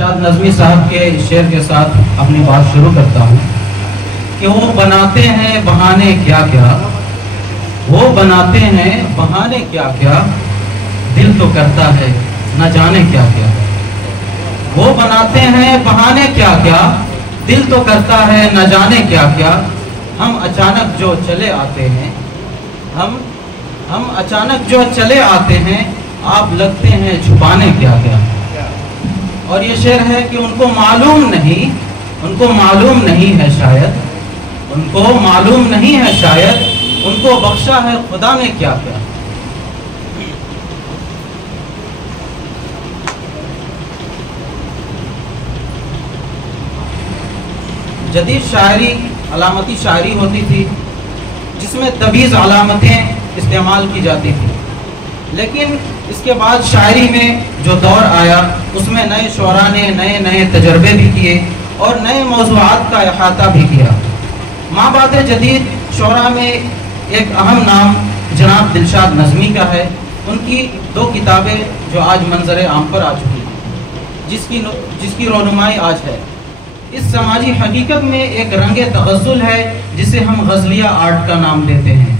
दिलशाद नज़मी साहब के शेर के साथ अपनी बात शुरू करता हूँ कि वो बनाते हैं बहाने क्या क्या, वो बनाते हैं बहाने क्या क्या, दिल तो करता है न जाने क्या क्या। वो बनाते हैं बहाने क्या क्या, दिल तो करता है न जाने क्या क्या। हम अचानक जो चले आते हैं, हम अचानक जो चले आते हैं, आप लगते हैं छुपाने क्या क्या। और ये शेर है कि उनको मालूम नहीं है शायद, उनको मालूम नहीं है शायद, उनको बख्शा है खुदा ने क्या क्या। जदीद शायरी अलामती शायरी होती थी जिसमें तवीज़ अलामतें इस्तेमाल की जाती थी, लेकिन इसके बाद शायरी में जो दौर आया उसमें नए शुअरा ने नए तजर्बे भी किए और नए मौज़ूआत का अहाता भी किया। माबाद जदीद शुअरा में एक अहम नाम जनाब दिलशाद नज़मी का है। उनकी 2 किताबें जो आज मंजर आम पर आ चुकी हैं, जिसकी रोनुमाई आज है। इस समाजी हकीकत में एक रंगे तगज़्ज़ुल है जिसे हम गज़लिया आर्ट का नाम देते हैं,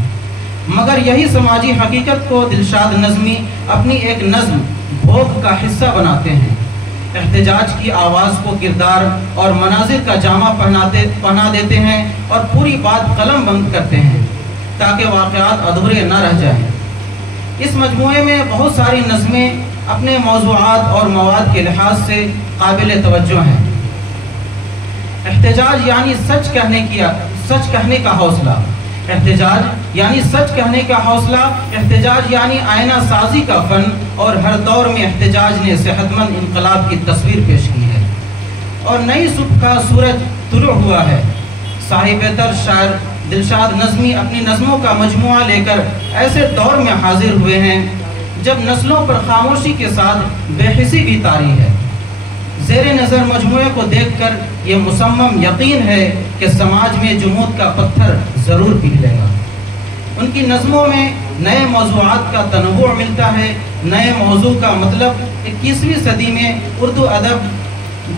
मगर यही समाजी हकीकत को दिलशाद नज़मी अपनी एक नज़्म भोग का हिस्सा बनाते हैं। एहतजाज की आवाज़ को किरदार और मनाजिर का जामा पहना देते हैं और पूरी बात कलम बंद करते हैं ताकि वाक़यात अधूरे न रह जाएं। इस मजमूए में बहुत सारी नज़में अपने मौज़ूआत और मवाद के लिहाज से काबिल तवज्जो हैं। एहतजाज यानी सच कहने का हौसला, एहतजाज यानी सच कहने का हौसला, एहतजाज यानी आईना साजी का फ़न, और हर दौर में एहतजाज ने सेहतमंद इनकलाब की तस्वीर पेश की है और नई सुबह का सूरज तुलू हुआ है। साहिब दर शायर दिलशाद नज़मी अपनी नज़मों का मजमुआ लेकर ऐसे दौर में हाजिर हुए हैं जब नस्लों पर खामोशी के साथ बेहिसी भी तारी है। ज़ेरे नज़र मजमुए को देखकर ये मुसम्मम यकीन है कि समाज में जुमूद का पत्थर ज़रूर पिघलेगा। उनकी नज़मों में नए मौज़ूआत का तनव्वुअ मिलता है। नए मौज़ू का मतलब 21वीं सदी में उर्दू अदब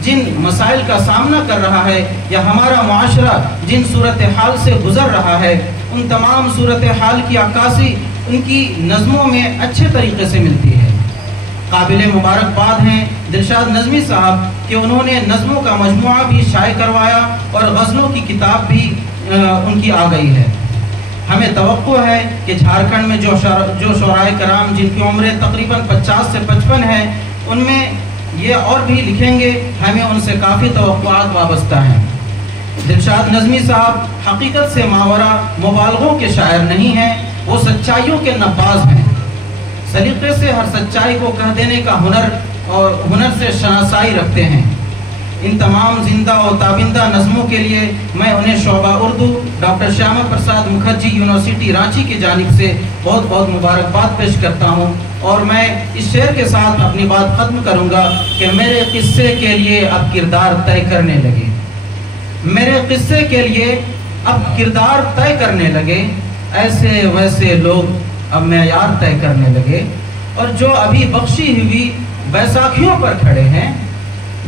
जिन मसाइल का सामना कर रहा है या हमारा मुआशरा जिन सूरत हाल से गुज़र रहा है, उन तमाम सूरत हाल की अक्कासी उनकी नज़मों में अच्छे तरीक़े से मिलती है। काबिल मुबारकबाद हैं दिलशाद नज़मी साहब कि उन्होंने नज़मों का मजमुआ भी शाये करवाया और गज़लों की किताब भी उनकी आ गई है। हमें तवक्को है कि झारखंड में जो शुअराए कराम जिनकी उम्र तकरीबन 50 से 55 है, उनमें ये और भी लिखेंगे। हमें उनसे काफ़ी तवक्कुआत वाबस्ता हैं। दिलशाद नज़मी साहब हकीकत से मावरा मुबालगों के शायर नहीं हैं, वो सच्चाइयों के नब्बाज़ हैं। सलीक़े से हर सच्चाई को कह देने का हुनर से शनासाई रखते हैं। इन तमाम जिंदा और ताबिंदा नज़मों के लिए मैं उन्हें शोबा उर्दू डॉक्टर श्यामा प्रसाद मुखर्जी यूनिवर्सिटी रांची की जानिब से बहुत बहुत मुबारकबाद पेश करता हूँ। और मैं इस शेर के साथ अपनी बात ख़त्म करूँगा कि मेरे किस्से के लिए अब किरदार तय करने लगे, मेरे किस्से के लिए अब किरदार तय करने लगे, ऐसे वैसे लोग अब मेयार तय करने लगे। और जो अभी बख्शी हुई बैसाखियों पर खड़े हैं,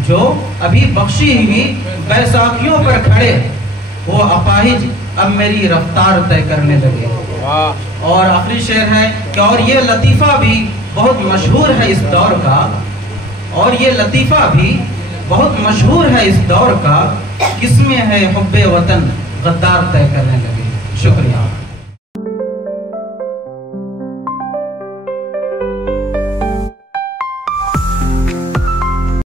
जो अभी बख्शी हुई बैसाखियों पर खड़े, वो अपाहिज अब मेरी रफ्तार तय करने लगे। और आखिरी शेर है कि और ये लतीफ़ा भी बहुत मशहूर है इस दौर का, और ये लतीफ़ा भी बहुत मशहूर है इस दौर का, किसमें है हुब्बे वतन गद्दार तय करने लगे। शुक्रिया।